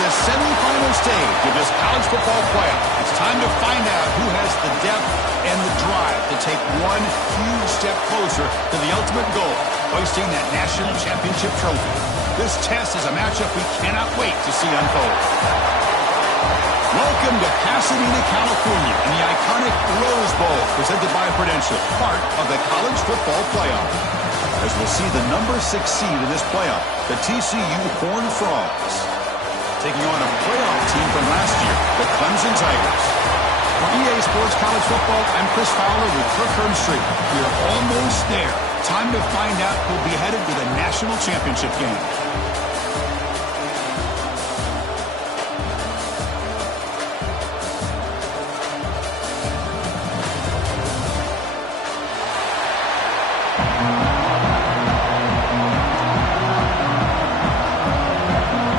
the semifinal stage of this college football playoff. It's time to find out who has the depth and the drive to take one huge step closer to the ultimate goal, hoisting that national championship trophy. This test is a matchup we cannot wait to see unfold. Welcome to Pasadena, California, in the iconic Rose Bowl, presented by Prudential, part of the college football playoff. As we'll see the number 6 seed in this playoff, the TCU Horned Frogs, taking on a playoff team from last year, the Clemson Tigers. For EA Sports College Football, I'm Chris Fowler with Kirk Herbstreit. We are almost there. Time to find out who'll be headed to the national championship game.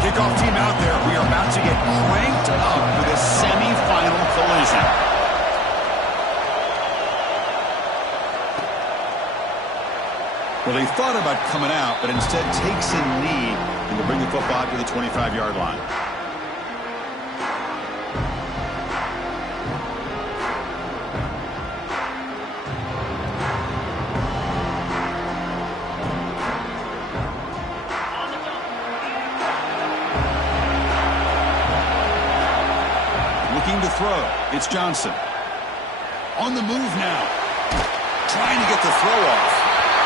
Kickoff team out there. We are about to get cranked up for the semifinal collision. Well, he thought about coming out, but instead takes a knee and to bring the football to the 25-yard line. Looking to throw. It's Johnson. On the move now. Trying to get the throw off.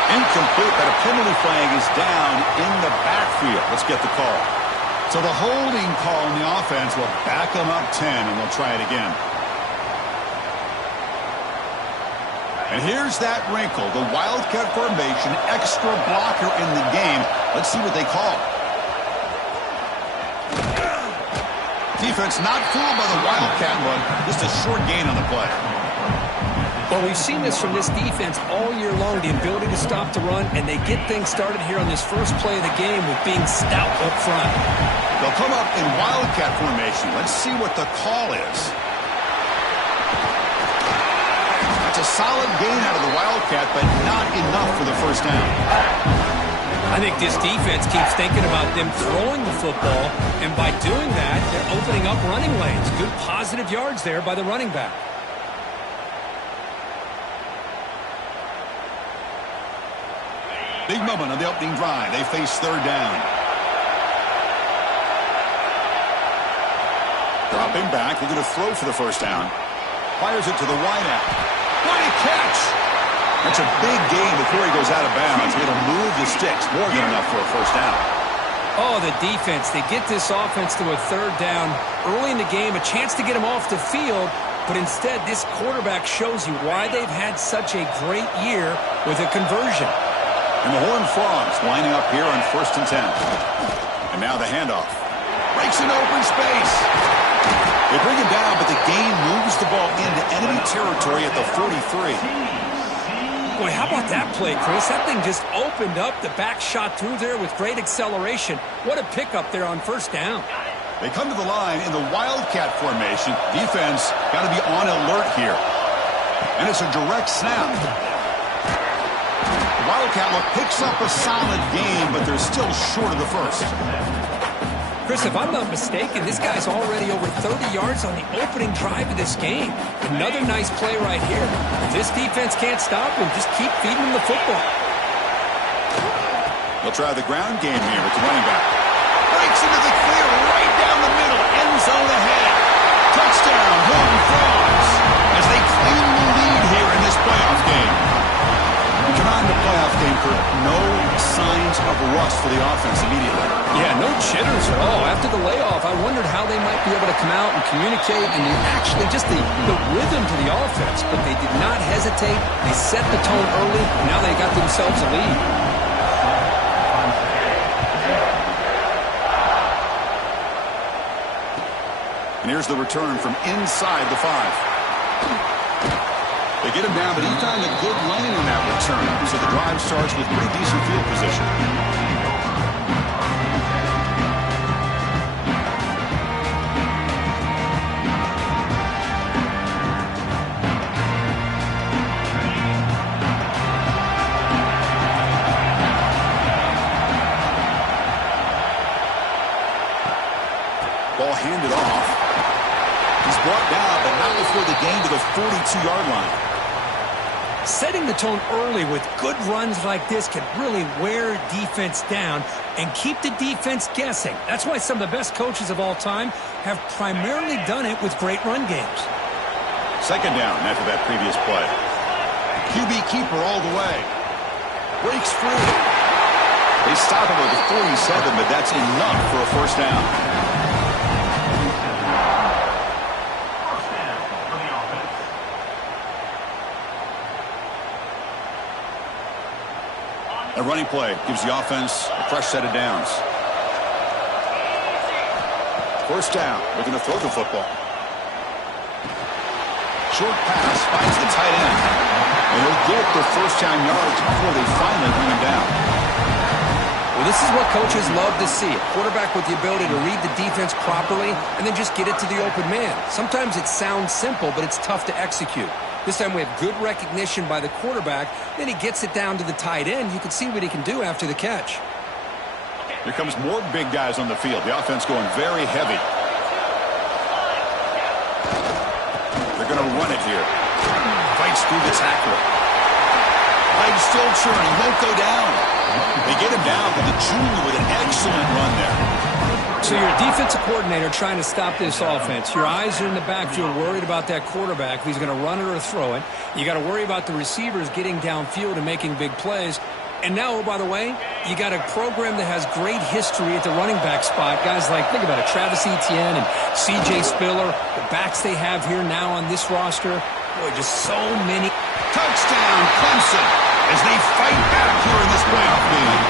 Incomplete, but a penalty flag is down in the backfield. Let's get the call. So the holding call on the offense will back them up 10, and they'll try it again. And here's that wrinkle, the Wildcat formation, extra blocker in the game. Let's see what they call. Defense not fooled by the Wildcat look. Just a short gain on the play. Well, we've seen this from this defense all year long, the ability to stop the run, and they get things started here on this first play of the game with being stout up front. They'll come up in Wildcat formation. Let's see what the call is. That's a solid gain out of the Wildcat, but not enough for the first down. I think this defense keeps thinking about them throwing the football, and by doing that, they're opening up running lanes. Good positive yards there by the running back. Big moment on the opening drive. They face third down. Dropping back, looking to throw for the first down. Fires it to the wideout. What a catch! That's a big gain before he goes out of bounds. It'll move the sticks, more than enough for a first down. Oh, the defense. They get this offense to a third down early in the game, a chance to get him off the field, but instead this quarterback shows you why they've had such a great year with a conversion. And the Horned Frogs lining up here on 1st and 10. And now the handoff. Breaks into open space. They bring him down, but the gain moves the ball into enemy territory at the 43. Boy, how about that play, Chris? That thing just opened up. The back shot through there with great acceleration. What a pickup there on first down. They come to the line in the Wildcat formation. Defense got to be on alert here. And it's a direct snap. Wildcat look picks up a solid game, but they're still short of the first. Chris, if I'm not mistaken, this guy's already over 30 yards on the opening drive of this game. Another nice play right here. If this defense can't stop him, just keep feeding him the football. They'll try the ground game here with the running back. Breaks into the clear right down the middle. End zone ahead. Touchdown, Horned Frogs, as they claim the lead here in this playoff game. Come on, the playoff game, Kurt. No signs of rust for the offense immediately. Yeah, no jitters at all. After the layoff, I wondered how they might be able to come out and communicate and actually just the rhythm to the offense. But they did not hesitate. They set the tone early, and now they got themselves a lead. And here's the return from inside the 5. They get him down, but he found a good lane in that return. So the drive starts with pretty decent field position. for the gain to the 42-yard line. Setting the tone early with good runs like this can really wear defense down and keep the defense guessing. That's why some of the best coaches of all time have primarily done it with great run games. Second down after that previous play. QB keeper all the way. Breaks free. They stop him at the 47, but that's enough for a first down. A running play gives the offense a fresh set of downs. First down. Looking to throw the football. Short pass finds the tight end. And he'll get their first-down yards before they finally bring him down. Well, this is what coaches love to see. A quarterback with the ability to read the defense properly and then just get it to the open man. Sometimes it sounds simple, but it's tough to execute. This time we have good recognition by the quarterback. Then he gets it down to the tight end. You can see what he can do after the catch. Here comes more big guys on the field. The offense going very heavy. They're going to run it here. Fights through the tackle. Legs still churning. Won't go down. They get him down with the junior with an excellent run there. So you're a defensive coordinator trying to stop this offense. Your eyes are in the backfield worried about that quarterback, if he's going to run it or throw it. You got to worry about the receivers getting downfield and making big plays. And now, oh, by the way, you got a program that has great history at the running back spot. Guys like, think about it, Travis Etienne and C.J. Spiller, the backs they have here now on this roster. Boy, just so many. Touchdown, Clemson, as they fight back here in this playoff game.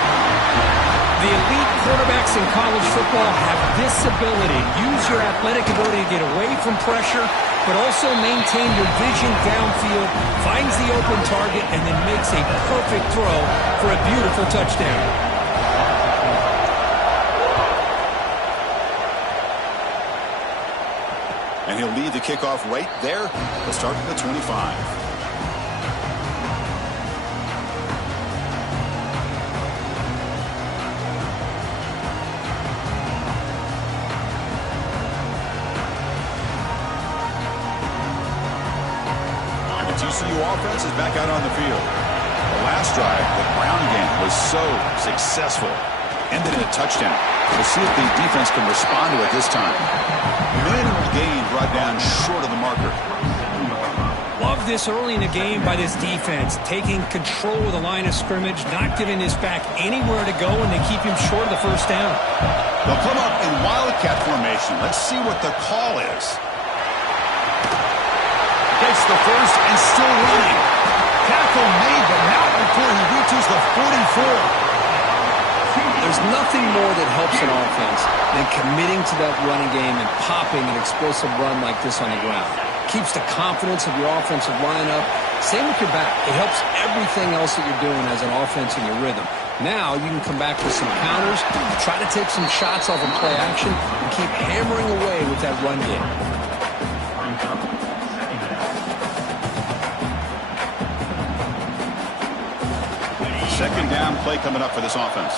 The elite quarterbacks in college football have this ability. Use your athletic ability to get away from pressure, but also maintain your vision downfield, finds the open target, and then makes a perfect throw for a beautiful touchdown. And he'll lead the kickoff right there. He'll start from the 25. TCU offense is back out on the field. The last drive, the ground game, was so successful. Ended in a touchdown. We'll see if the defense can respond to it this time. Minimal gain brought down short of the marker. Love this early in the game by this defense. Taking control of the line of scrimmage, not giving this back anywhere to go, and they keep him short of the first down. They'll come up in wildcat formation. Let's see what the call is. Gets the first and still running. Tackle made, but not before he reaches the 44. There's nothing more that helps an offense than committing to that running game and popping an explosive run like this on the ground. Keeps the confidence of your offensive lineup. Same with your back. It helps everything else that you're doing as an offense in your rhythm. Now you can come back with some counters, try to take some shots off of play action, and keep hammering away with that run game. Second down play coming up for this offense.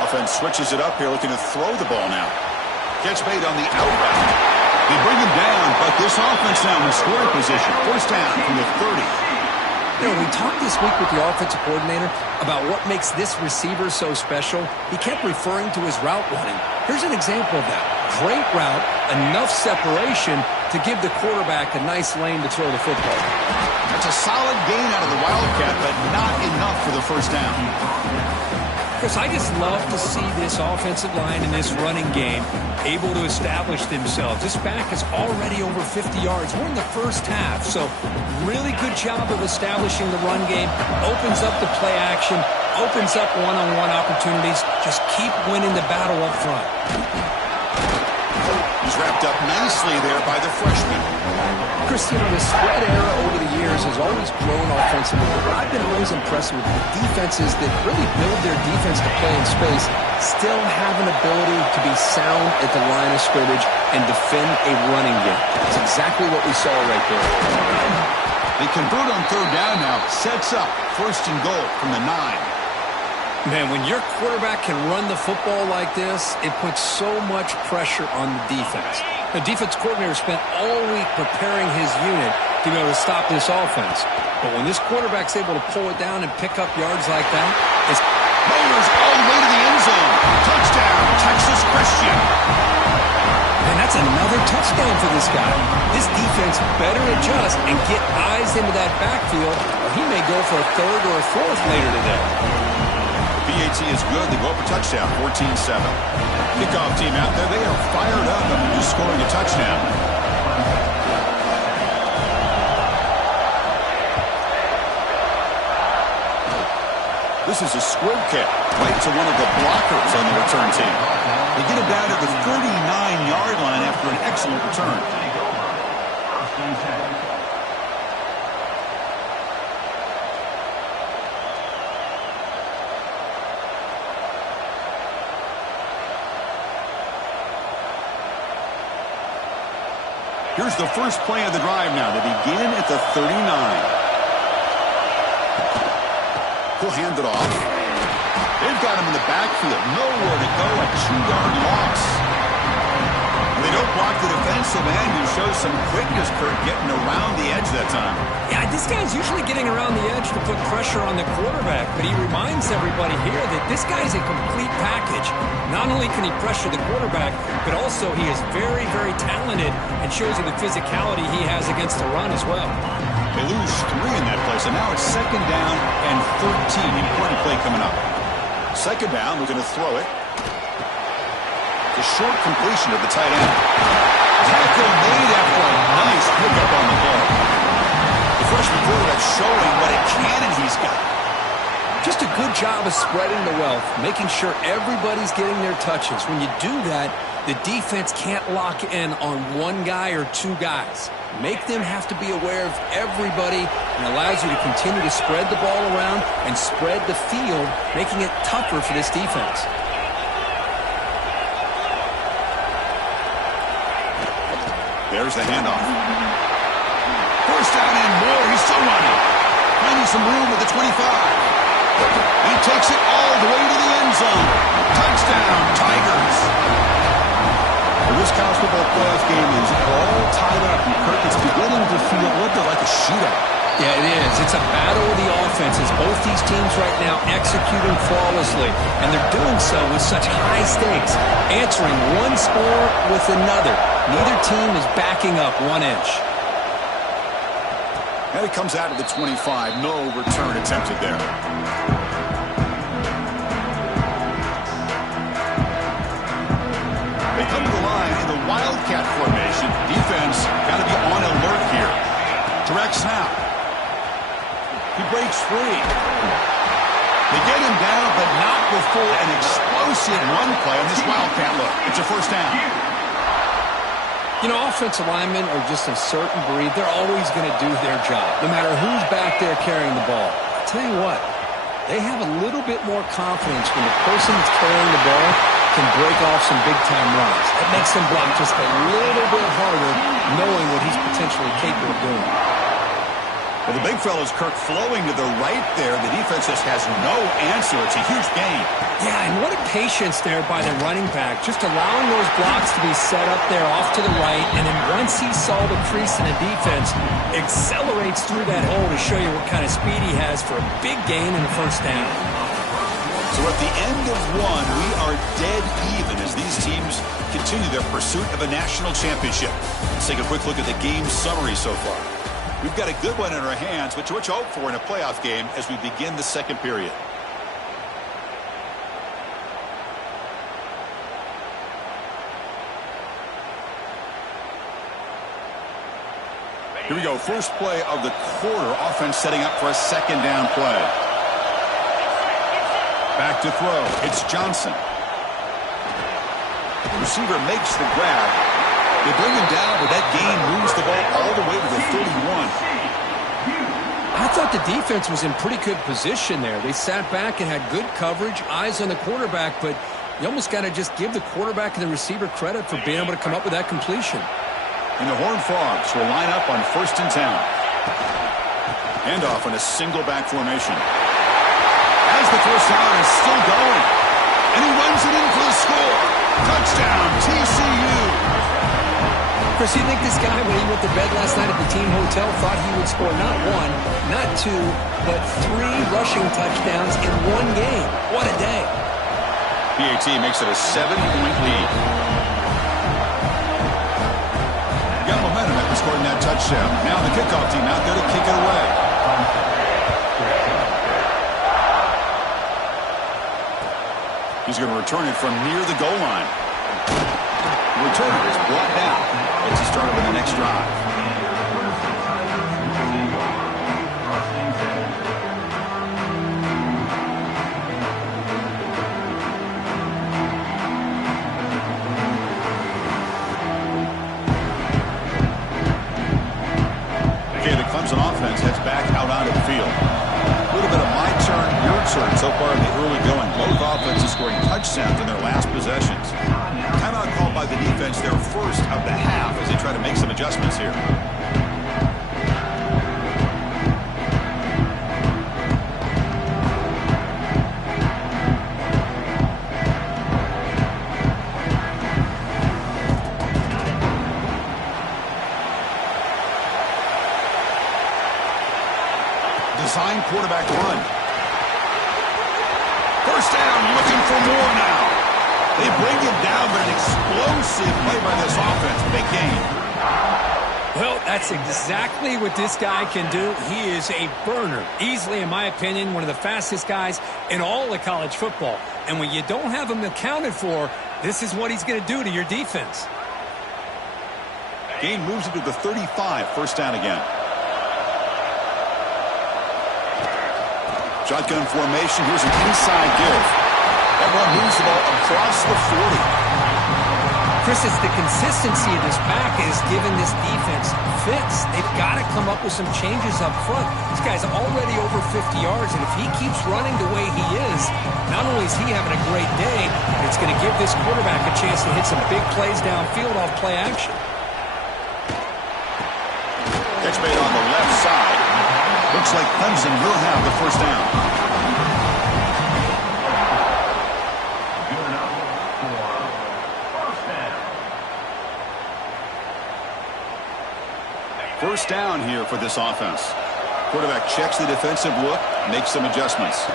Offense switches it up here, looking to throw the ball now. Catch made on the out route. They bring him down, but this offense now in scoring position. First down from the 30. You know, we talked this week with the offensive coordinator about what makes this receiver so special. He kept referring to his route running. Here's an example of that. Great route, enough separation to give the quarterback a nice lane to throw the football. That's a solid gain out of the Wildcat, but not enough for the first down. Chris, I just love to see this offensive line and this running game able to establish themselves. This back is already over 50 yards. We're in the first half, so really good job of establishing the run game. Opens up the play action, opens up one-on-one opportunities. Just keep winning the battle up front. He's wrapped up nicely there by the freshman. Chris, you know, the spread era over the years has always grown offensively, but I've been always impressed with the defenses that really build their defense to play in space, still have an ability to be sound at the line of scrimmage and defend a running game. That's exactly what we saw right there. They convert on third down now. Sets up first and goal from the 9. Man, when your quarterback can run the football like this, it puts so much pressure on the defense. The defense coordinator spent all week preparing his unit to be able to stop this offense. But when this quarterback's able to pull it down and pick up yards like that, it's Motors all the way to the end zone. Touchdown, Texas Christian. And that's another touchdown for this guy. This defense better adjust and get eyes into that backfield, or he may go for a third or a fourth later today. PAT is good. They go up a touchdown, 14-7. Kickoff team out there, they are fired up after just scoring a touchdown. This is a squib kick right to one of the blockers on the return team. They get him down to the 39-yard line after an excellent return. Here's the first play of the drive now. They begin at the 39. He'll hand it off. They've got him in the backfield. Nowhere to go. A 2-yard loss. They don't block the defensive end, who shows some quickness, Kurt, getting around the edge that time. Yeah, this guy's usually getting around the edge to put pressure on the quarterback, but he reminds everybody here that this guy's a complete package. Not only can he pressure the quarterback, but also he is very, very talented and shows you the physicality he has against the run as well. They lose 3 in that play, so now it's 2nd down and 13. Important play coming up. 2nd down, we're going to throw it. The short completion of the tight end. Tackle made after a nice pickup on the ball. The freshman quarterback showing what a cannon he's got. Just a good job of spreading the wealth, making sure everybody's getting their touches. When you do that, the defense can't lock in on one guy or 2 guys. Make them have to be aware of everybody, and allows you to continue to spread the ball around and spread the field, making it tougher for this defense. There's the handoff. First down and more. He's still running. Finding some room at the 25. He takes it all the way to the end zone. Touchdown, Tigers. Well, this college football playoff game is all tied up. And Kirk, it's beginning to feel a little bit like a shootout. Yeah, it is. It's a battle of the offenses. Both these teams right now executing flawlessly, and they're doing so with such high stakes, answering one score with another. Neither team is backing up 1 inch. And it comes out of the 25. No return attempted there. They come to the line in the Wildcat formation. Defense got to be on alert here. Direct snap. He breaks free. They get him down, but not before an explosive run play on this Wildcat look. It's a first down. You know, offensive linemen are just a certain breed. They're always going to do their job, no matter who's back there carrying the ball. I'll tell you what, they have a little bit more confidence when the person that's carrying the ball can break off some big-time runs. That makes them block just a little bit harder, knowing what he's potentially capable of doing. Well, the big fella's Kirk flowing to the right there. The defense just has no answer. It's a huge gain. Yeah, and what a patience there by the running back, just allowing those blocks to be set up there off to the right, and then once he saw the crease in the defense, accelerates through that hole to show you what kind of speed he has for a big gain in the first down. So at the end of 1, we are dead even as these teams continue their pursuit of a national championship. Let's take a quick look at the game summary so far. We've got a good one in our hands, but what you hope for in a playoff game as we begin the 2nd period. Here we go. First play of the quarter. Offense setting up for a 2nd down play. Back to throw. It's Johnson. The receiver makes the grab. They bring him down, but that gain moves the ball all the way to the 31. I thought the defense was in pretty good position there. They sat back and had good coverage, eyes on the quarterback, but you almost got to just give the quarterback and the receiver credit for being able to come up with that completion. And the Horned Frogs will line up on 1st and 10. Handoff in a single back formation. As the first down is still going. And he runs it in for the score. Touchdown, TCU. Chris, you think this guy, when he went to bed last night at the team hotel, thought he would score not one, not two, but 3 rushing touchdowns in one game? What a day. PAT makes it a 7-point lead. Got momentum after scoring that touchdown. Now the kickoff team out there to kick it away. He's going to return it from near the goal line. The returner is brought down. Gets he started with the next drive. Okay, the Clemson offense heads back out onto the field. A little bit of my turn, your turn so far in the early going. Both offenses scoring touchdowns in their last possessions. Timeout called by the defense their first of the half as they try to make some adjustments here. Design quarterback run. First down, looking for more now. They bring him down, but an explosive play by this offense. Big gain. Well, that's exactly what this guy can do. He is a burner. Easily, in my opinion, one of the fastest guys in all of college football. And when you don't have him accounted for, this is what he's going to do to your defense. Gain moves into the 35. First down again. Shotgun formation. Here's an inside give. That one moves the ball across the 40. Chris, it's the consistency of this back is giving this defense fits. They've got to come up with some changes up front. This guy's already over 50 yards, and if he keeps running the way he is, not only is he having a great day, but it's going to give this quarterback a chance to hit some big plays downfield off play action. Catch made on the left side. Looks like Clemson will have the first down. First down here for this offense. Quarterback checks the defensive look, makes some adjustments.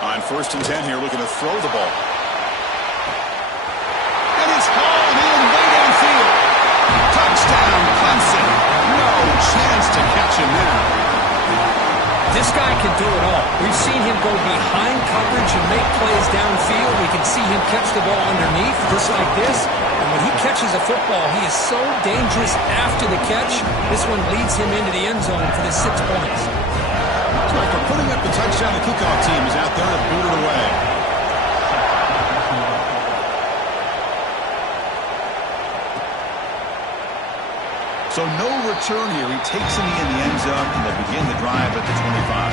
On 1st and 10 here, looking to throw the ball. And it's hauled in way downfield. Touchdown, Clemson. No chance to catch him there. This guy can do it all. We've seen him go behind coverage and make plays downfield. We can see him catch the ball underneath, just like this. And when he catches a football, he is so dangerous after the catch. This one leads him into the end zone for the 6 points. So after putting up the touchdown, the kickoff team is out there to boot it away. So no return here. He takes him in the end zone, and they begin the drive at the 25.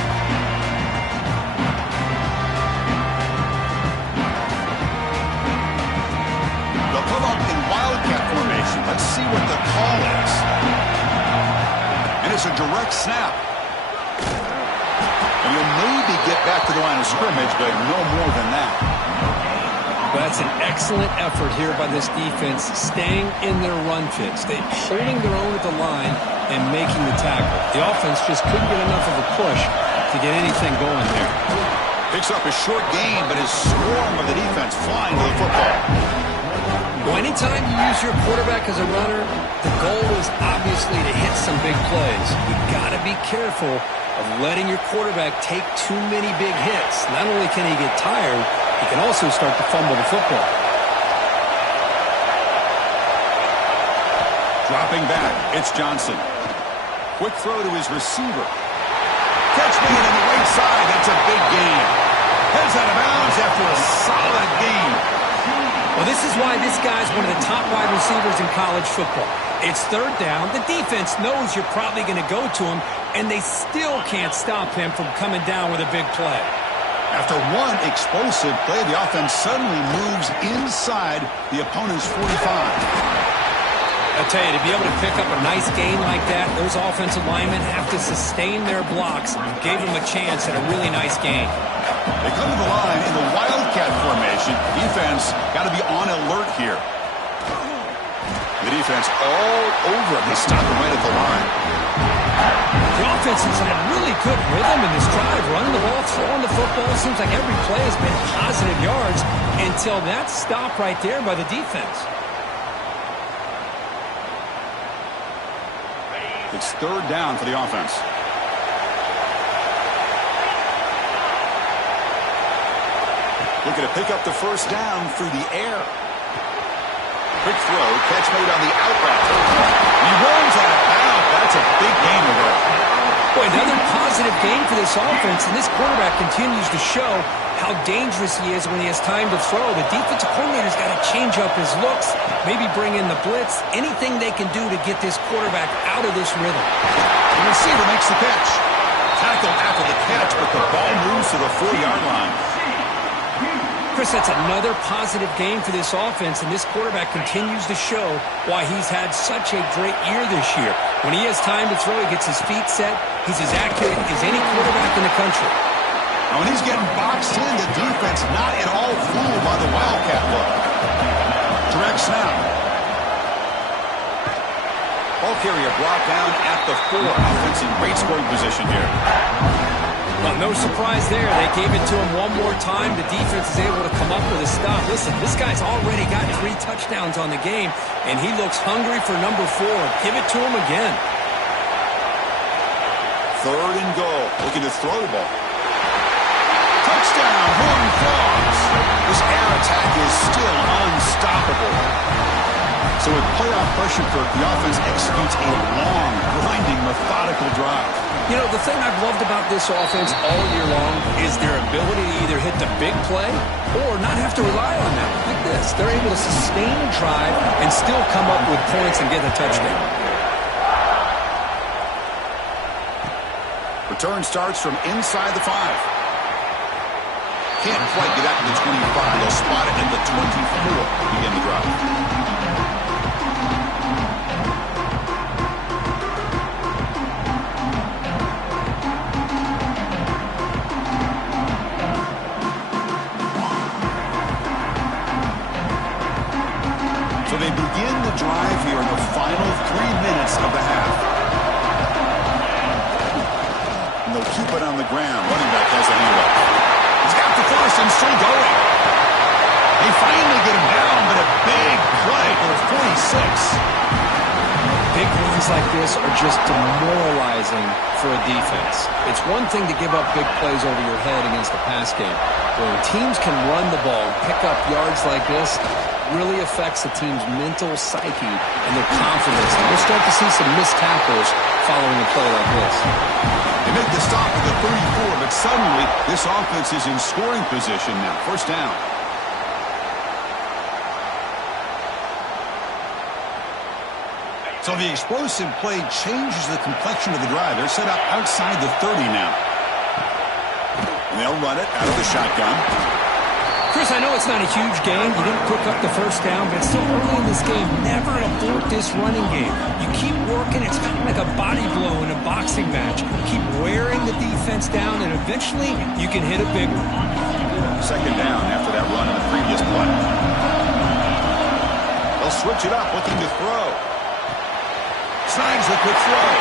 They'll come up in wildcat formation. Let's see what the call is. And it's a direct snap. And you'll maybe get back to the line of scrimmage, but no more than that. That's an excellent effort here by this defense, staying in their run fits. They're holding their own at the line and making the tackle. The offense just couldn't get enough of a push to get anything going there. Picks up a short gain, but his swarm of the defense flying to the football. Well, anytime you use your quarterback as a runner, the goal is obviously to hit some big plays. You've got to be careful of letting your quarterback take too many big hits. Not only can he get tired, he can also start to fumble the football. Dropping back, it's Johnson. Quick throw to his receiver. Catch made on the right side. That's a big gain. Heads out of bounds after a solid gain. Well, this is why this guy's one of the top wide receivers in college football. It's 3rd down. The defense knows you're probably going to go to him, and they still can't stop him from coming down with a big play. After one explosive play, the offense suddenly moves inside the opponent's 45. I'll tell you, to be able to pick up a nice gain like that, those offensive linemen have to sustain their blocks. Gave them a chance at a really nice gain. They come to the line in the wildcat formation. Defense got to be on alert here. The defense all over him. They stop him right at the line. The offense has had really good rhythm in this drive, running the ball, throwing the football. It seems like every play has been positive yards until that stop right there by the defense. It's third down for the offense. Looking to pick up the first down through the air. Quick throw, catch made on the out route. He runs out of bounds. That's a big gain there. Boy, another positive game for this offense, and this quarterback continues to show how dangerous he is when he has time to throw. The defensive coordinator's got to change up his looks, maybe bring in the blitz, anything they can do to get this quarterback out of this rhythm. The receiver makes the catch. Tackle after the catch, but the ball moves to the 4-yard line. Chris, that's another positive game for this offense, and this quarterback continues to show why he's had such a great year this year. When he has time to throw, he gets his feet set. He's as accurate as any quarterback in the country. Now, when he's getting boxed in, the defense not at all fooled by the Wildcat look. Direct snap. Ball carrier brought down at the 4. Offense in great scoring position here. Well, no surprise there. They gave it to him one more time. The defense is able to come up with a stop. Listen, this guy's already got 3 touchdowns on the game, and he looks hungry for number 4. Give it to him again. Third and goal. Looking to throw the ball. Touchdown, Horned Frogs. This air attack is still unstoppable. So with playoff pressure, Kirk, the offense executes a long, grinding, methodical drive. You know, the thing I've loved about this offense all year long is their ability to either hit the big play or not have to rely on that. Like this, they're able to sustain a drive and still come up with points and get a touchdown. Return starts from inside the 5. Can't quite get out to the 25. They'll spot it at the 24 to begin the drive. So they begin the drive here in the final 3 minutes of the half. And they'll keep it on the ground. Running back has the handoff. He's got the first and still going. They finally get him down, but a big play for the 46. Big runs like this are just demoralizing for a defense. It's one thing to give up big plays over your head against the pass game. But when teams can run the ball, pick up yards like this, really affects the team's mental psyche and their confidence. And we'll start to see some missed tackles following a play like this. They make the stop at the 34, but suddenly this offense is in scoring position now. First down. So the explosive play changes the complexion of the drive. They're set up outside the 30 now. And they'll run it out of the shotgun. Chris, I know it's not a huge game. You didn't pick up the first down, but it's still early in this game. Never abort this running game. You keep working. It's kind of like a body blow in a boxing match. Keep wearing the defense down, and eventually you can hit a big one. Second down after that run in the previous play. They'll switch it up, looking to throw. Snags the quick throw.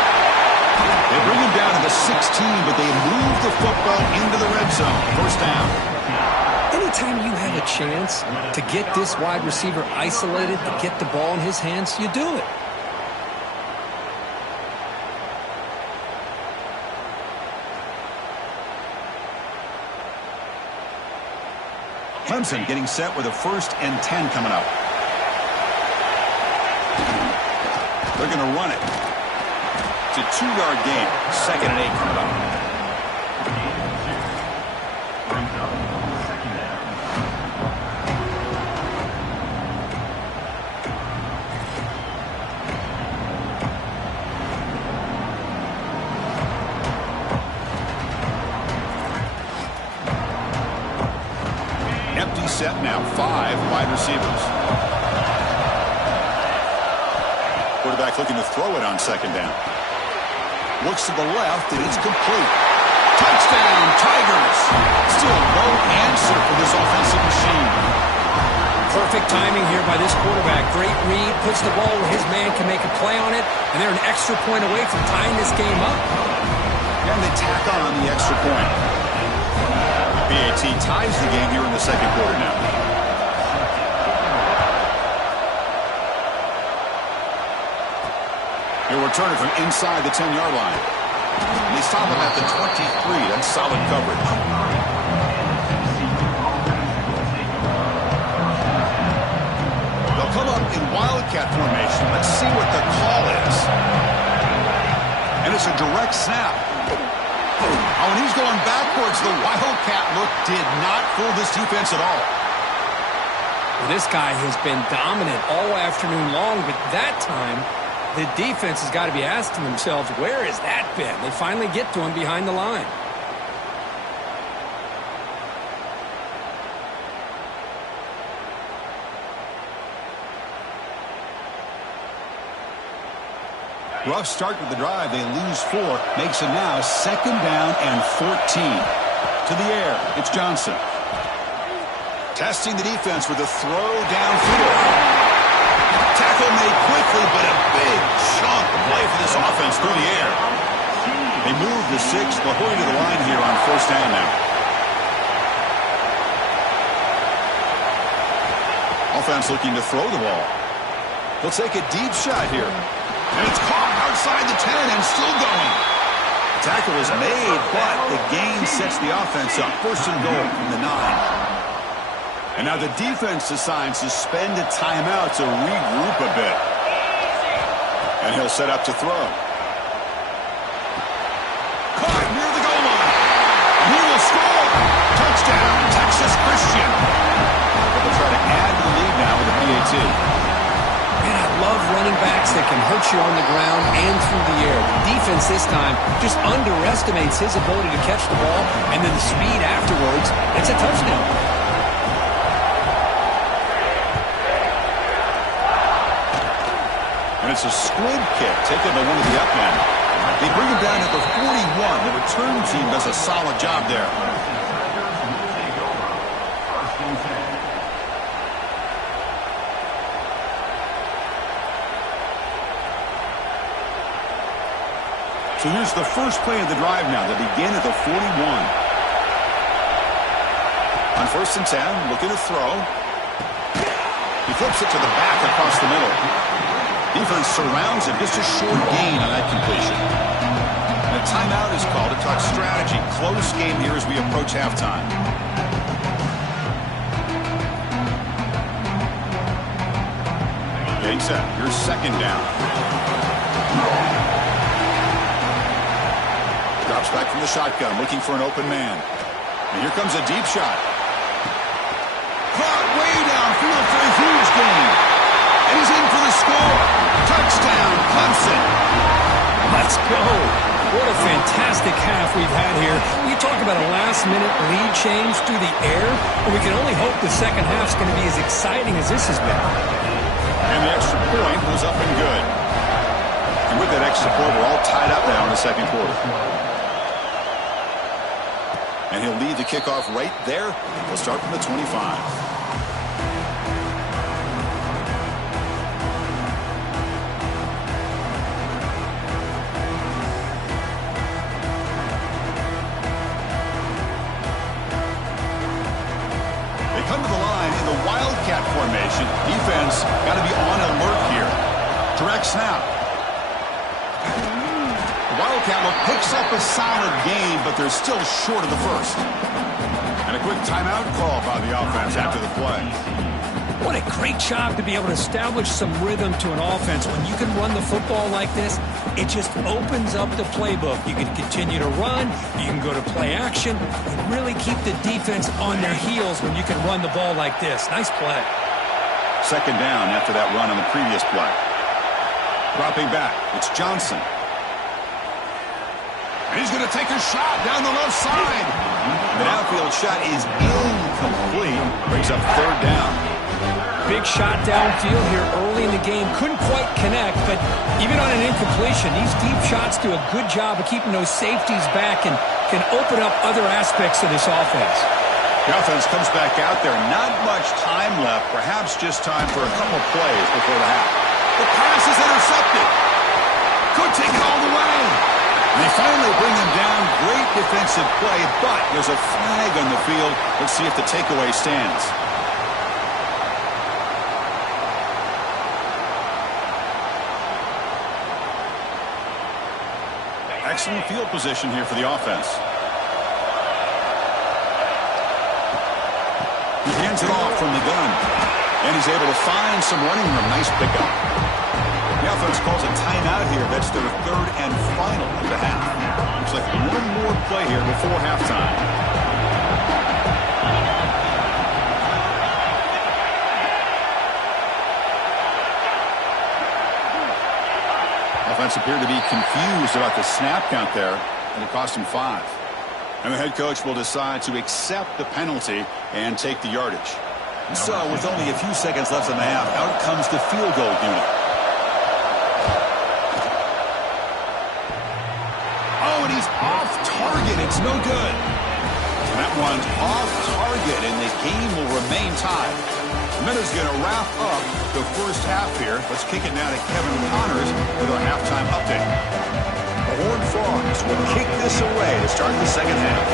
They bring him down to the 16, but they move the football into the red zone. First down. Anytime you have a chance to get this wide receiver isolated, to get the ball in his hands, you do it. Clemson getting set with a 1st and 10 coming up. They're going to run it. It's a 2-yard gain. 2nd and 8 coming up. Empty set now. 5 wide receivers. Quarterback looking to throw it on 2nd down. Looks to the left, and it's complete. Touchdown, Tigers! Still no answer for this offensive machine. Perfect timing here by this quarterback. Great read, puts the ball where his man can make a play on it, and they're an extra point away from tying this game up. And they tack on the extra point. The BAT ties the game here in the second quarter now. He'll return it from inside the 10-yard line. And they stop him at the 23. That's solid coverage. They'll come up in wildcat formation. Let's see what the call is. And it's a direct snap. Oh, and he's going backwards. The wildcat look did not fool this defense at all. Well, this guy has been dominant all afternoon long, but that time the defense has got to be asking themselves, where has that been? They finally get to him behind the line. Rough start with the drive. They lose 4. Makes it now 2nd down and 14. To the air, it's Johnson. Testing the defense with a throw downfield. Tackle made quickly, but a big chunk of play for this offense through the air. They move the 6th. They'll hurry to the line here on 1st down now. Offense looking to throw the ball. They'll take a deep shot here. And it's caught outside the 10 and still going. Tackle is made, but the gain sets the offense up. 1st and goal from the 9. And now the defense decides to spend a timeout to regroup a bit. And he'll set up to throw. Caught near the goal line. And he will score. Touchdown, Texas Christian. They'll try to add to the lead now with a PAT. Man, I love running backs that can hurt you on the ground and through the air. The defense this time just underestimates his ability to catch the ball, and then the speed afterwards. It's a touchdown. And it's a squib kick taken by one of the up men. They bring him down at the 41. The return team does a solid job there. So here's the first play of the drive now. They begin at the 41. On 1st and 10, looking to throw. He flips it to the back across the middle. Defense surrounds him. Just a short gain on that completion. And a timeout is called to talk strategy. Close game here as we approach halftime. Getting set. Here's 2nd down. Drops back from the shotgun, looking for an open man. And here comes a deep shot. Caught way downfield for a huge gain. And he's in for the score. Touchdown, Clemson. Let's go. What a fantastic half we've had here. You talk about a last-minute lead change through the air, and we can only hope the second half's going to be as exciting as this has been. And the extra point was up and good. And with that extra point, we're all tied up now in the second quarter. And he'll lead the kickoff right there. We'll start from the 25. Come to the line in the wildcat formation. Defense got to be on alert here. Direct snap. The wildcat look picks up a solid gain, but they're still short of the 1st. And a quick timeout call by the offense after the play. What a great job to be able to establish some rhythm to an offense. When you can run the football like this, it just opens up the playbook. You can continue to run, you can go to play action, and really keep the defense on their heels when you can run the ball like this. Nice play. 2nd down after that run on the previous play. Dropping back, it's Johnson. And he's going to take a shot down the left side. The downfield shot is incomplete. Brings up 3rd down. Big shot downfield here early in the game. Couldn't quite connect, but even on an incompletion, these deep shots do a good job of keeping those safeties back and can open up other aspects of this offense. The offense comes back out there. Not much time left. Perhaps just time for a couple plays before the half. The pass is intercepted. Could take it all the way. And they finally bring him down. Great defensive play, but there's a flag on the field. Let's see if the takeaway stands. Excellent field position here for the offense. He hands it off from the gun. And he's able to find some running room. Nice pickup. The offense calls a timeout here. That's their third and final of the half. Looks like one more play here before halftime. Offense appeared to be confused about the snap count there, and it cost him 5. And the head coach will decide to accept the penalty and take the yardage. So, with only a few seconds left in the half, out comes the field goal unit. Oh, and he's off target. It's no good. And that one's off target, and the game will remain tied. Minuta's going to wrap up the first half here. Let's kick it now to Kevin Connors with our halftime update. The Horned Frogs will kick this away to start the second half.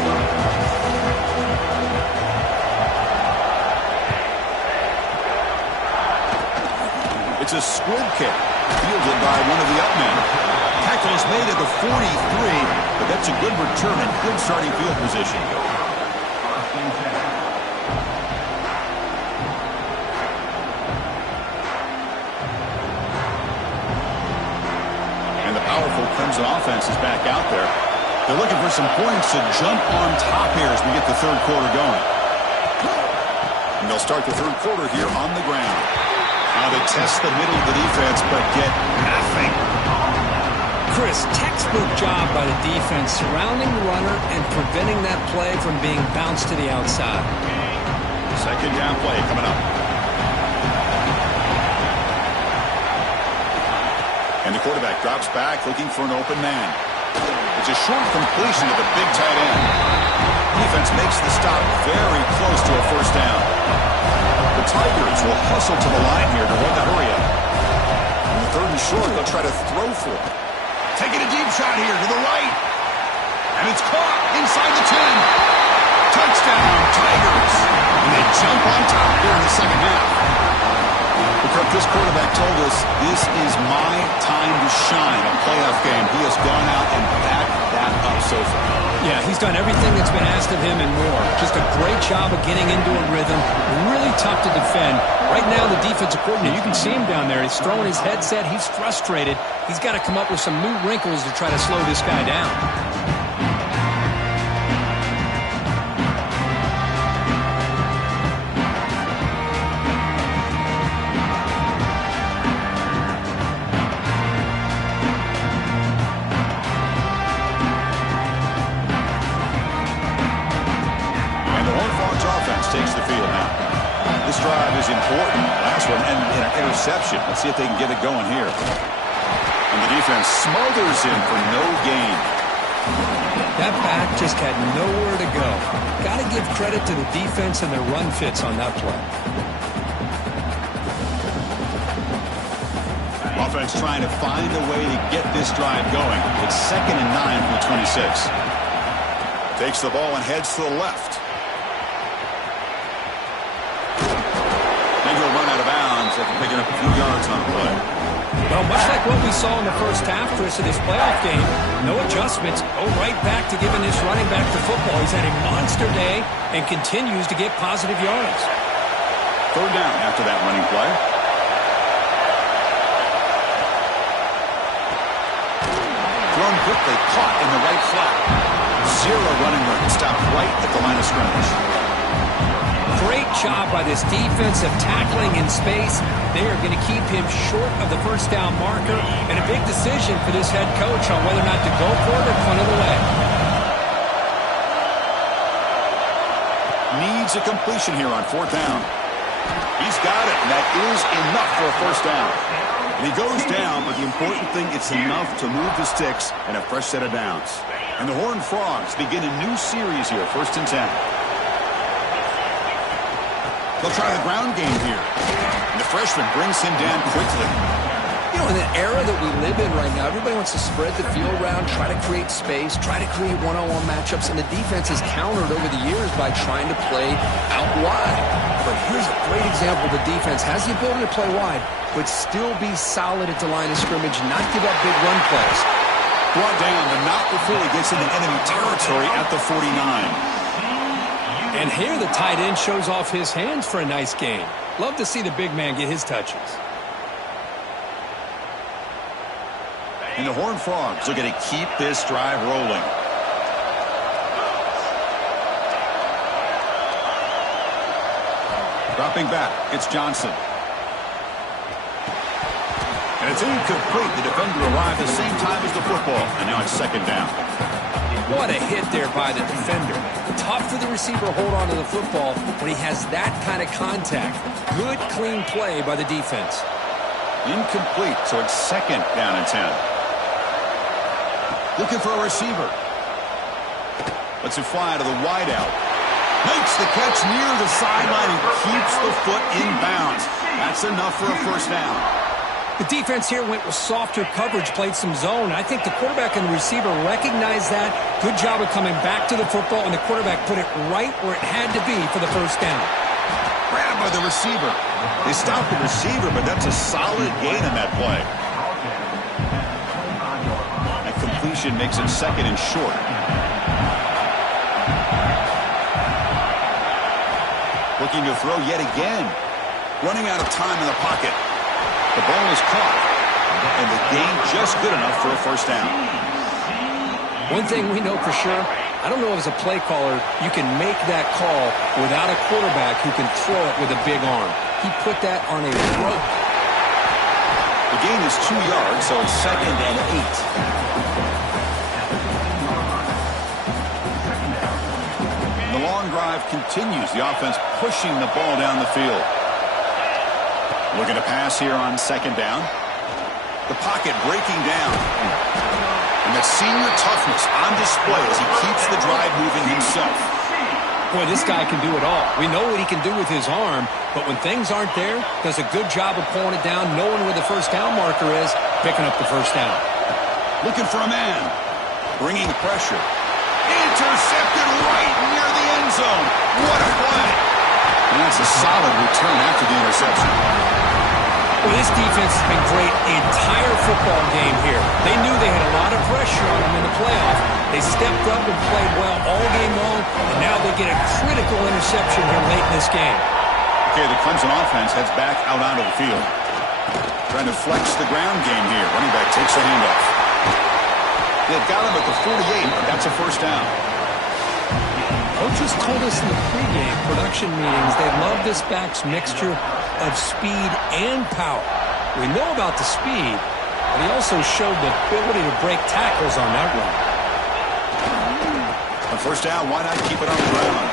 It's a squib kick, fielded by one of the upmen. Tackle is made at the 43, but that's a good return and good starting field position. And the powerful Crimson offense is back out there. They're looking for some points to jump on top here as we get the third quarter going. And they'll start the third quarter here on the ground. Now they test the middle of the defense, but get nothing. Chris, textbook job by the defense surrounding the runner and preventing that play from being bounced to the outside. Second down play coming up. And the quarterback drops back looking for an open man. It's a short completion to the big tight end. Defense makes the stop very close to a first down. The Tigers will hustle to the line here to run the hurry up. On the third and short, they'll try to throw for it. Taking a deep shot here to the right. And it's caught inside the 10. Touchdown, Tigers. And they jump on top here in the second half. Because this quarterback told us this is my time to shine, a playoff game. He has gone out and backed that up so far. Yeah, he's done everything that's been asked of him and more. Just a great job of getting into a rhythm. Really tough to defend. Right now, the defensive coordinator, you can see him down there. He's throwing his headset. He's frustrated. He's got to come up with some new wrinkles to try to slow this guy down. Takes the field now. This drive is important. Last one and an interception. Let's see if they can get it going here. And the defense smothers him for no gain. That back just had nowhere to go. Got to give credit to the defense and their run fits on that play. Offense trying to find a way to get this drive going. It's 2nd and 9 from the 26. Takes the ball and heads to the left. He'll run out of bounds after picking up a few yards on the play. Well, much like what we saw in the first half, Chris, of this playoff game, no adjustments, go right back to giving this running back the football. He's had a monster day and continues to get positive yards. Third down after that running play. Thrown quickly, caught in the right flat. Zero running room, stopped right at the line of scrimmage. Great job by this defense of tackling in space. They are going to keep him short of the first down marker, and a big decision for this head coach on whether or not to go for it or punt it away. Needs a completion here on fourth down. He's got it, and that is enough for a first down. And he goes down, but the important thing, it's enough to move the sticks and a fresh set of downs. And the Horned Frogs begin a new series here, 1st and 10. They'll try the ground game here. And the freshman brings him down quickly. You know, in the era that we live in right now, everybody wants to spread the field around, try to create space, try to create one-on-one matchups, and the defense has countered over the years by trying to play out wide. But here's a great example. The defense has the ability to play wide, but still be solid at the line of scrimmage, not give up big run plays. Brought down, but not before he gets into enemy territory at the 49. And here the tight end shows off his hands for a nice gain. Love to see the big man get his touches. And the Horned Frogs are going to keep this drive rolling. Dropping back, it's Johnson. And it's incomplete. The defender arrived at the same time as the football. And now it's second down. What a hit there by the defender. Tough for the receiver to hold on to the football when he has that kind of contact. Good, clean play by the defense. Incomplete, so it's second down and 10. Looking for a receiver. Lets it fly to the wideout. Makes the catch near the sideline and keeps the foot in bounds. That's enough for a first down. The defense here went with softer coverage, played some zone. I think the quarterback and the receiver recognized that. Good job of coming back to the football, and the quarterback put it right where it had to be for the first down. Grabbed by the receiver. They stopped the receiver, but that's a solid gain in that play. That completion makes it second and short. Looking to throw yet again. Running out of time in the pocket. The ball is caught, and the gain just good enough for a first down. One thing we know for sure, I don't know if as a play caller you can make that call without a quarterback who can throw it with a big arm. He put that on a rope. The gain is 2 yards, so it's second and 8. The long drive continues. The offense pushing the ball down the field. Looking to pass here on second down. The pocket breaking down. And that senior toughness on display as he keeps the drive moving himself. Boy, this guy can do it all. We know what he can do with his arm, but when things aren't there, does a good job of pulling it down, knowing where the first down marker is, picking up the first down. Looking for a man. Bringing pressure. Intercepted right near the end zone. What a play. And that's a solid return after the interception. Well, this defense has been great the entire football game here. They knew they had a lot of pressure on them in the playoff. They stepped up and played well all game long, and now they get a critical interception here late in this game. Okay, the Clemson offense heads back out onto the field. Trying to flex the ground game here. Running back takes a handoff. They've got him at the 48, but that's a first down. Coaches told us in the pregame production meetings they love this back's mixture of speed and power. We know about the speed, but he also showed the ability to break tackles on that run. On first down, why not keep it on the ground?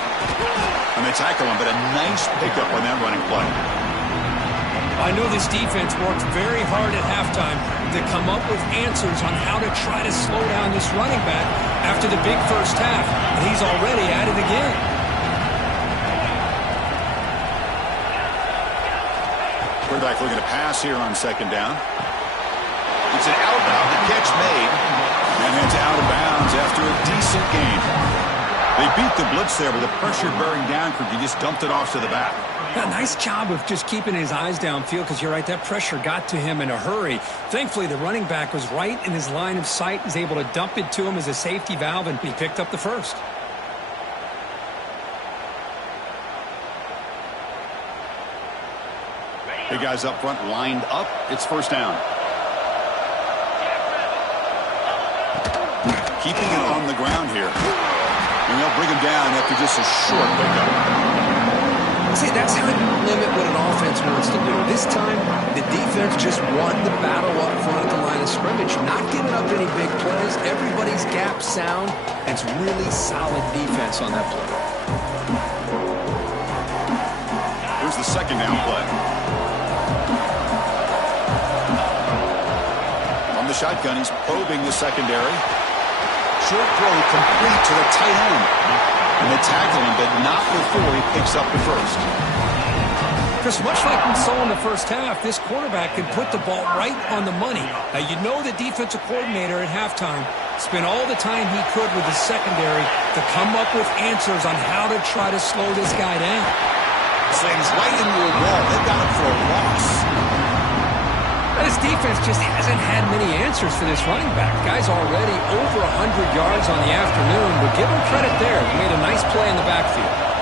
And they tackle him, but a nice pickup on that running play. I know this defense worked very hard at halftime to come up with answers on how to try to slow down this running back after the big first half, and he's already at it again. Quarterback looking to pass here on second down. It's an out route, the catch made, and heads out of bounds after a decent gain. They beat the blitz there with the pressure bearing down. He just dumped it off to the back. Yeah, nice job of just keeping his eyes downfield because you're right, that pressure got to him in a hurry. Thankfully, the running back was right in his line of sight. He's able to dump it to him as a safety valve, and he picked up the first. Big guys up front lined up. It's first down. Keeping it on the ground here. And they'll bring him down after just a short pickup. See, that's how you limit what an offense wants to do. This time, the defense just won the battle up front at the line of scrimmage, not giving up any big plays. Everybody's gap sound, and it's really solid defense on that play. Here's the second down play. On the shotgun, he's probing the secondary. Short throw complete to the tight end. And they tackle him, but not before he picks up the first. Chris, much like we saw in the first half, this quarterback can put the ball right on the money. Now, you know the defensive coordinator at halftime spent all the time he could with his secondary to come up with answers on how to try to slow this guy down. Slings right into a wall. They've got him for a loss. This defense just hasn't had many answers for this running back. Guy's already over 100 yards on the afternoon, but give him credit there. He made a nice play in the backfield.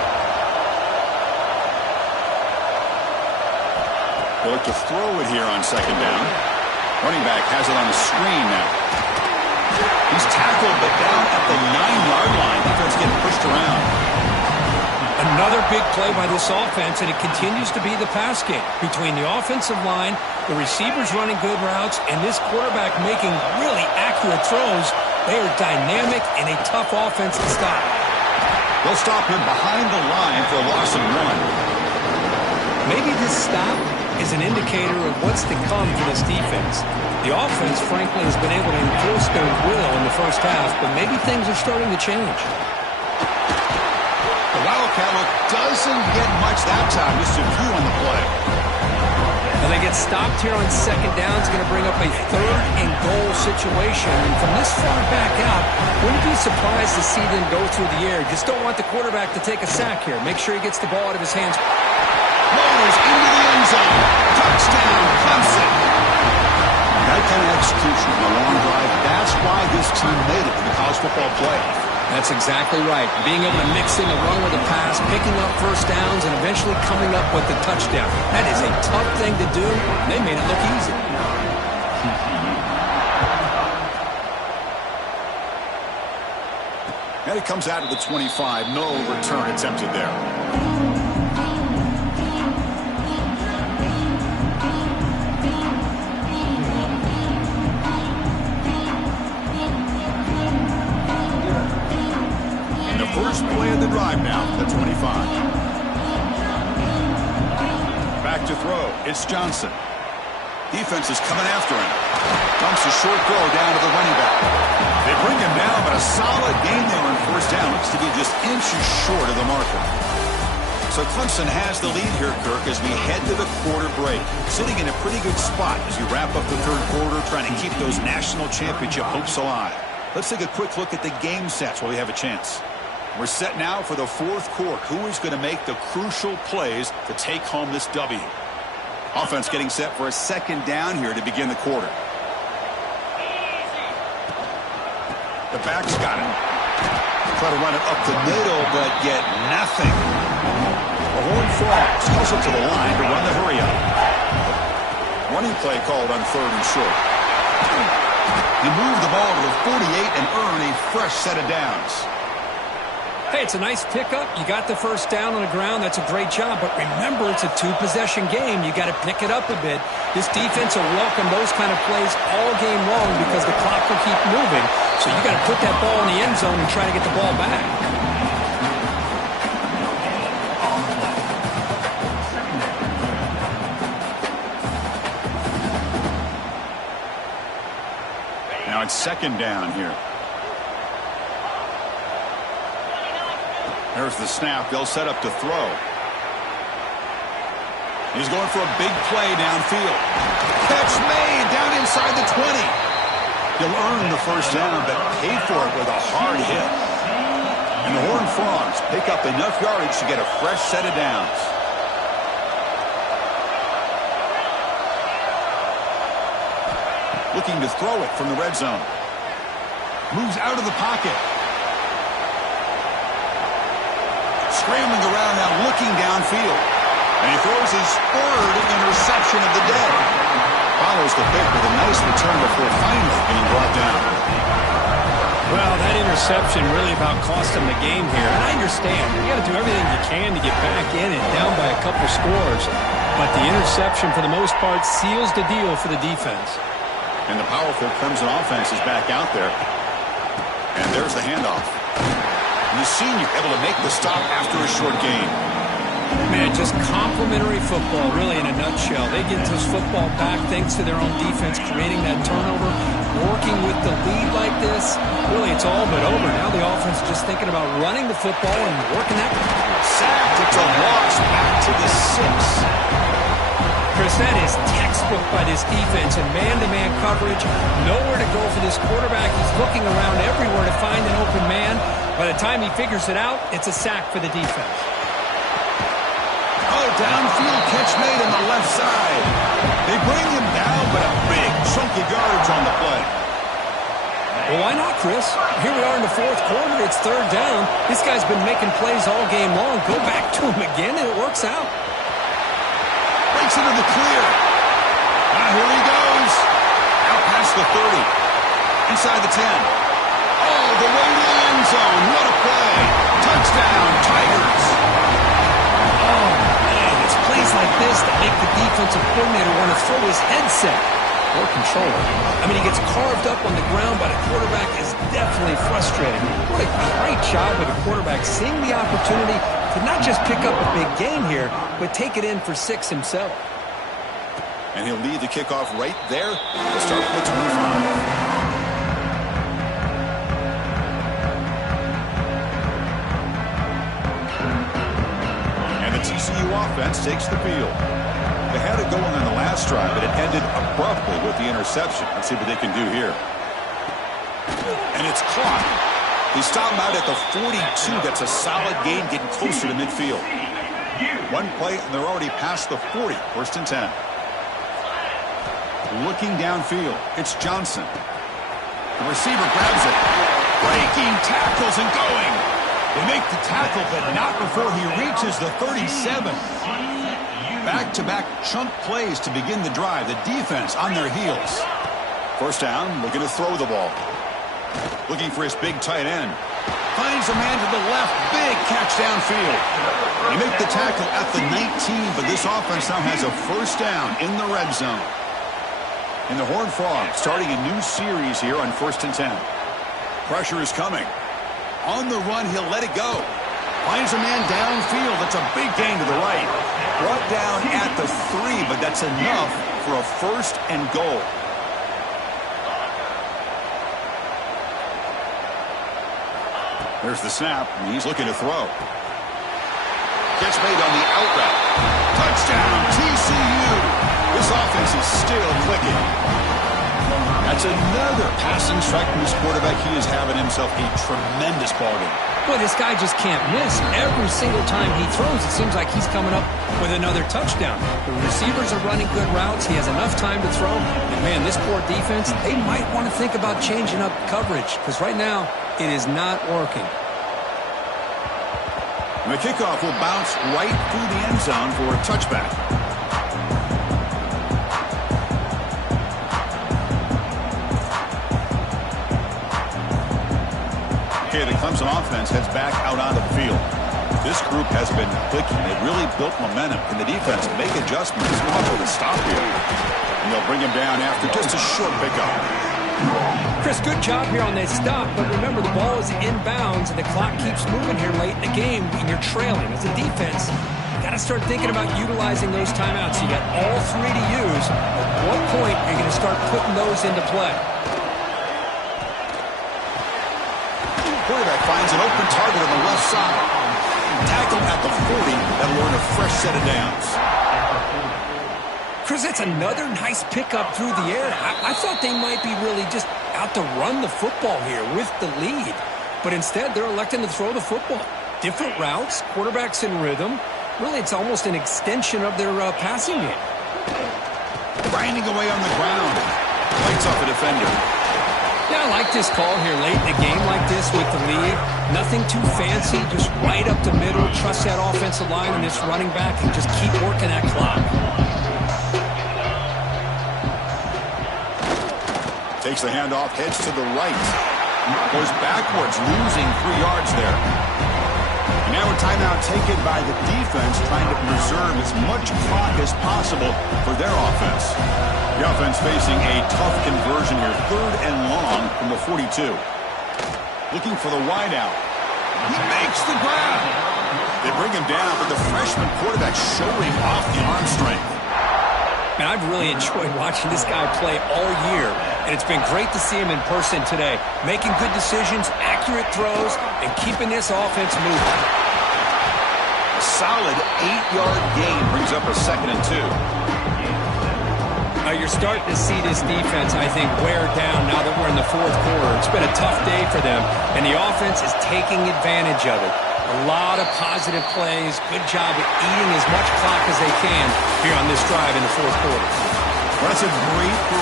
They look to throw it here on second down. Running back has it on the screen now. He's tackled, but down at the 9-yard line. Defense getting pushed around. Another big play by this offense, and it continues to be the pass game. Between the offensive line, the receivers running good routes, and this quarterback making really accurate throws, they are dynamic and a tough offense to stop. They'll stop him behind the line for a loss of 1. Maybe this stop is an indicator of what's to come for this defense. The offense, frankly, has been able to enforce their will in the first half, but maybe things are starting to change. The Wildcat look doesn't get much that time. Just a few on the play. And they get stopped here on second down. It's going to bring up a 3rd-and-goal situation. And from this far back out, wouldn't be surprised to see them go through the air. Just don't want the quarterback to take a sack here. Make sure he gets the ball out of his hands. Motors into the end zone. Touchdown, Clemson. That kind of execution on a long drive, that's why this team made it to the college football playoff. That's exactly right. Being able to mix in the run with the pass, picking up first downs, and eventually coming up with the touchdown. That is a tough thing to do. They made it look easy. And it comes out of the 25. No return attempted there. First play of the drive now, the 25. Back to throw. It's Johnson. Defense is coming after him. Dumps a short throw down to the running back. They bring him down, but a solid game there on first down. Looks to be just inches short of the marker. So Clemson has the lead here, Kirk, as we head to the quarter break. Sitting in a pretty good spot as we wrap up the third quarter, trying to keep those national championship hopes alive. Let's take a quick look at the game sets while we have a chance. We're set now for the fourth quarter. Who is going to make the crucial plays to take home this W? Offense getting set for a second down here to begin the quarter. The back's got it. Try to run it up the middle, but get nothing. The Horned Frogs hustle to the line to run the hurry up. Running play called on 3rd and short. He moved the ball to the 48 and earned a fresh set of downs. Hey, it's a nice pickup. You got the first down on the ground. That's a great job. But remember, it's a 2-possession game. You got to pick it up a bit. This defense will welcome those kind of plays all game long because the clock will keep moving. So you got to put that ball in the end zone and try to get the ball back. Now it's second down here. There's the snap. They'll set up to throw. He's going for a big play downfield. Catch made down inside the 20. He'll earn the first down, but pay for it with a hard hit. And the Horned Frogs pick up enough yardage to get a fresh set of downs. Looking to throw it from the red zone. Moves out of the pocket. Scrambling around now, looking downfield. And he throws his 3rd interception of the day. Follows the pick with a nice return before finally being brought down. Well, that interception really about cost him the game here. And I understand. You got to do everything you can to get back in and down by a couple scores. But the interception, for the most part, seals the deal for the defense. And the powerful Clemson offense is back out there. And there's the handoff. And the senior able to make the stop after a short gain. Man, just complimentary football, really, in a nutshell. They get this football back thanks to their own defense, creating that turnover, working with the lead like this. Really, it's all but over. Now the offense is just thinking about running the football and working that. Sacked. It's a loss back to the 6. Chris, that is textbook by this defense and man-to-man coverage. Nowhere to go for this quarterback. He's looking around everywhere to find an open man. By the time he figures it out, it's a sack for the defense. Oh, downfield catch made on the left side. They bring him down, but a big chunk of yardage on the play. Well, why not, Chris? Here we are in the fourth quarter. It's third down. This guy's been making plays all game long. Go back to him again, and it works out. Breaks into the clear. Now here he goes. Out past the 30. Inside the 10. Oh, the way to the end zone. What a play. Touchdown, Tigers. Oh, man, it's plays like this that make the defensive coordinator want to throw his headset or controller. I mean, he gets carved up on the ground, but a quarterback is definitely frustrated. What a great job of the quarterback seeing the opportunity to not just pick up a big gain here, but take it in for 6 himself. And he'll lead the kickoff right there to start with 25. And the TCU offense takes the field. They had it going on the last drive, but it ended abruptly with the interception. Let's see what they can do here. And it's caught. He stopped him out at the 42. That's a solid gain, getting closer to midfield. One play, and they're already past the 40. First and 10. Looking downfield, it's Johnson. The receiver grabs it. Breaking tackles and going. They make the tackle, but not before he reaches the 37. Back-to-back chunk plays to begin the drive. The defense on their heels. First down, looking to throw the ball. Looking for his big tight end. Finds a man to the left. Big catch downfield. They make the tackle at the 19, but this offense now has a first down in the red zone. And the Horned Frogs starting a new series here on 1st and 10. Pressure is coming. On the run, he'll let it go. Finds a man downfield. That's a big gain to the right. Brought down at the 3, but that's enough for a first and goal. There's the snap, and he's looking to throw. Catch made on the out route. Touchdown, TCU. This offense is still clicking. That's another passing strike from this quarterback. He is having himself a tremendous ballgame. Boy, this guy just can't miss. Every single time he throws, it seems like he's coming up with another touchdown. The receivers are running good routes. He has enough time to throw. And, man, this poor defense, they might want to think about changing up coverage because right now it is not working. And the kickoff will bounce right through the end zone for a touchback. Okay, the Clemson offense heads back out onto the field. This group has been clicking. They've really built momentum. Can the defense make adjustments? We'll have to stop here. And they'll bring him down after just a short pickup. Chris, good job here on that stop, but remember the ball is inbounds and the clock keeps moving here late in the game when you're trailing. As a defense, you got to start thinking about utilizing those timeouts. You got all 3 to use. At what point are you going to start putting those into play? Quarterback finds an open target on the left side. Tackled at the 40. That'll earn a fresh set of downs. Chris, that's another nice pickup through the air. I thought they might be really just out to run the football here with the lead. But instead, they're electing to throw the football. Different routes, quarterbacks in rhythm. Really, it's almost an extension of their passing game. Grinding away on the ground. Lights off a defender. Yeah, I like this call here late in the game like this with the lead. Nothing too fancy, just right up the middle. Trust that offensive line and this running back and just keep working that clock. Takes the handoff, heads to the right. Goes backwards, losing 3 yards there. And now a timeout taken by the defense, trying to preserve as much clock as possible for their offense. The offense facing a tough conversion here, 3rd and long from the 42. Looking for the wide out. He makes the grab. They bring him down, but the freshman quarterback showing off the arm strength. And I've really enjoyed watching this guy play all year, and it's been great to see him in person today, making good decisions, accurate throws, and keeping this offense moving. A solid 8-yard gain brings up a 2nd and 2. Now you're starting to see this defense, I think, wear down now that we're in the 4th quarter. It's been a tough day for them, and the offense is taking advantage of it. A lot of positive plays. Good job at eating as much clock as they can here on this drive in the 4th quarter. Well, that's a great performance.